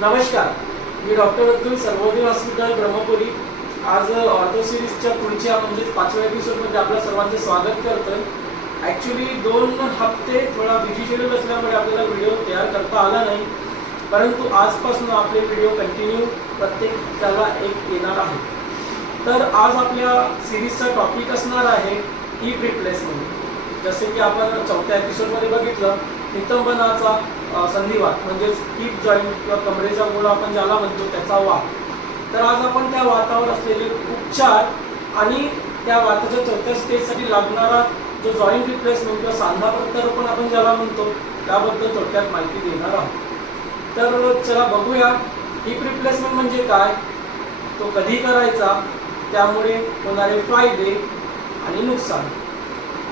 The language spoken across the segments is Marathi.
नमस्कार, मी डॉक्टर अब्दुल सर्वोदय हॉस्पिटल ब्रह्मपुरी। आज ऑर्थो सिरीजच्या पुढच्या म्हणजे 5व्या एपिसोडमध्ये आपल्या सर्वांचे स्वागत करतोय। ॲक्च्युली 2 हप्ते थोडा बिझी शेड्यूल असल्यामुळे आपल्याला व्हिडिओ तयार करता आला नाही, परंतु आजपासून आपले व्हिडिओ कंटिन्यू प्रत्येकाला एक येणार आहे। तर आज आपल्या सिरीजचा टॉपिक असणार आहे हिप रिप्लेसमेंट। जसे की आपण 4थ्या एपिसोडमध्ये बघितलं, नितंबनाचा संधिवात म्हणजेच हिप जॉईंट किंवा कमरेचा गोळा आपण ज्याला म्हणतो त्याचा वात। तर आज आपण त्या वातावर असलेले उपचार आणि त्या वाताच्या 4थ्या स्टेजसाठी लागणारा जो जॉईंट रिप्लेसमेंट किंवा सांधा प्रत्यारोपण आपण ज्याला म्हणतो त्याबद्दल थोडक्यात माहिती देणार आहोत। तर चला बघूया, हिप रिप्लेसमेंट म्हणजे काय, तो कधी करायचा, त्यामुळे होणारे फायदे आणि नुकसान।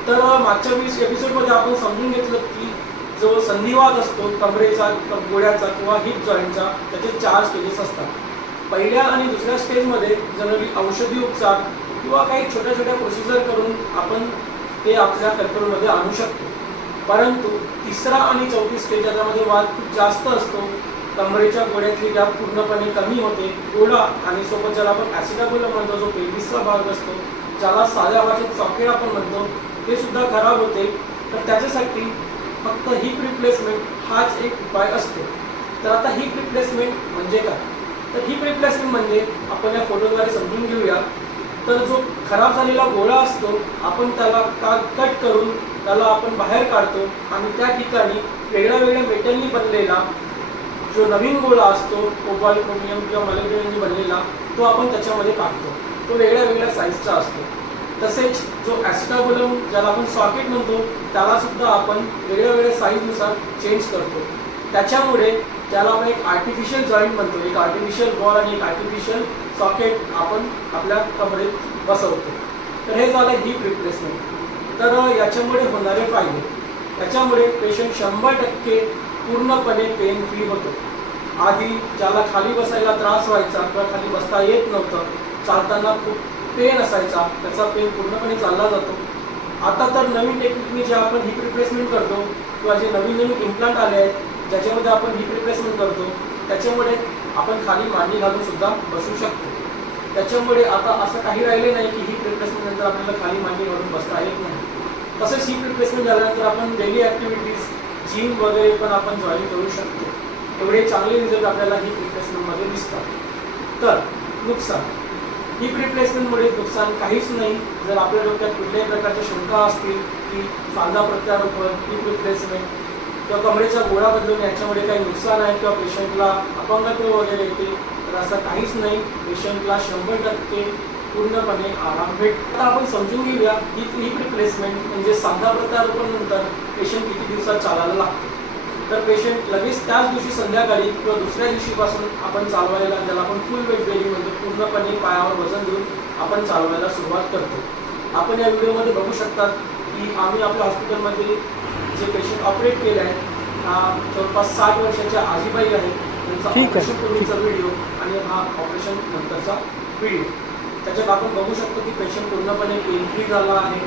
तर मागच्या 20 एपिसोडमध्ये आपण समजून घेतलं की जो संधिवात असतो कमरेचा, गोड्याचा किंवा हिप जॉईंटचा, त्याचे 4 स्टेजेस असतात। पहिल्या आणि दुसऱ्या स्टेजमध्ये जनरली औषधी उपचार किंवा काही छोट्या छोट्या प्रोसिजर करून आपण ते आपल्या कंट्रोलमध्ये आणू शकतो। परंतु तिसरा आणि 4थी स्टेज याच्यामध्ये वाद खूप जास्त असतो। कमरेच्या गोड्यातली गॅप पूर्णपणे कमी होते, गोळा आणि सोबत ज्याला आपण ॲसिटाबुलम म्हणतो, जो पेल्विसचा भाग असतो, ज्याला साध्या भाषेत सॉकेट आपण म्हणतो, ते सुद्धा खराब होते। तर त्याच्यासाठी फक्त हिप रिप्लेसमेंट हाच एक उपाय असतो। तर आता हिप रिप्लेसमेंट म्हणजे काय, तर हिप रिप्लेसमेंट म्हणजे आपण या फोटोद्वारे समजून घेऊया। तर जो खराब झालेला गोळा असतो आपण त्याला कट करून त्याला आपण बाहेर काढतो आणि त्या ठिकाणी वेगळ्या वेगळ्या मेटलनी बनलेला जो नवीन गोळा असतो, कोबाल्ट, क्रोमियम किंवा मॉलिब्डेनमनी बनलेला, तो आपण त्याच्यामध्ये टाकतो। तो वेगळ्या वेगळ्या साईजचा असतो। तसेच जो ॲसिटाबुलम ज्याला आपण सॉकेट म्हणतो त्याला सुद्धा आपण वेगळ्या वेगळ्या साईजनुसार चेंज करतो। त्याच्यामुळे ज्याला आपण एक आर्टिफिशियल जॉईंट म्हणतो, एक आर्टिफिशियल बॉल आणि एक आर्टिफिशियल सॉकेट आपण आपल्या कमरेत बसवतो। तर हे झालं हिप रिप्लेसमेंट। तर याच्यामुळे होणारे फायदे, त्याच्यामुळे पेशंट 100% पूर्णपणे पेन फ्री होतो। आधी ज्याला खाली बसायला त्रास व्हायचा किंवा खाली बसता येत नव्हतं, चालताना खूप पेन असायचा, त्याचा पेन पूर्णपणे चालला जातो। आता तर नवीन टेक्निकनी जे आपण हिप रिप्लेसमेंट करतो किंवा जे नवीन नवीन इम्प्लांट आले आहेत ज्याच्यामध्ये आपण हिप रिप्लेसमेंट करतो, त्याच्यामुळे आपण खाली मांडी घालून सुद्धा बसू शकतो। त्याच्यामुळे आता असं काही राहिले नाही की हिप रिप्लेसमेंट नंतर आपल्याला खाली मांडी घालून बसता येत नाही। तसेच हिप रिप्लेसमेंट झाल्यानंतर आपण डेली ॲक्टिव्हिटीज, जिम वगैरे पण आपण जॉईन करू शकतो। एवढे चांगले रिझल्ट आपल्याला हिप रिप्लेसमेंटमध्ये दिसतात। तर नुकसान, हिप रिप्लेसमेंटमुळे नुकसान काहीच नाही। जर आपल्या डोक्यात कुठल्याही प्रकारच्या शंका असतील की सांधा प्रत्यारोपण, हिप रिप्लेसमेंट किंवा कमरेचा गोळा बदलून याच्यामुळे काही नुकसान आहे किंवा पेशंटला अपंगत्व वगैरे येते, तर असं काहीच नाही। पेशंटला 100% पूर्णपणे आराम भेटतो। आता आपण समजून घेऊया हिप रिप्लेसमेंट म्हणजे सांधा प्रत्यारोपण नंतर पेशंट किती दिवसात चालायला लागतो। तर पेशंट लगेच त्याच दिवशी संध्याकाळी किंवा दुसऱ्या दिवशीपासून आपण चालवायला, ज्याला आपण फुल वेट बेरिंग म्हणतो, पूर्णपणे पायावर वजन देऊन आपण चालवायला सुरुवात करतो। आपण या व्हिडिओमध्ये बघू शकतात की आम्ही आपल्या हॉस्पिटलमध्ये जे पेशंट ऑपरेट केले आहेत, हा जवळपास 60 वर्षाच्या आजीबाई आहेत, त्यांचा ऑपरेशन पूर्वीचा व्हिडिओ आणि हा ऑपरेशन नंतरचा व्हिडिओ। त्याच्यात आपण बघू शकतो की पेशंट पूर्णपणे पेन फ्री झाला आहे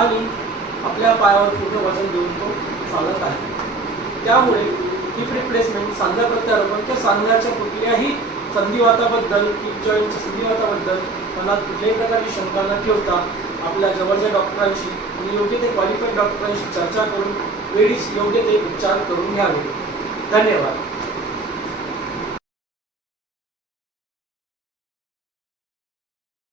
आणि आपल्या पायावर पूर्ण वजन देऊन तो चालत आहे। त्यामुळे हिप रिप्लेसमेंट, सांधा प्रत्यारोपण किंवा सांध्याच्या कुठल्याही संधिवाताबद्दल, हिप जॉईंटच्या संधिवाताबद्दल मनात कुठल्याही प्रकारची शंका न ठेवता आपल्या जवळच्या डॉक्टरांशी आणि योग्य ते क्वालिफाईड डॉक्टरांशी चर्चा करून वेळीच योग्य ते उपचार करून घ्यावे। धन्यवाद।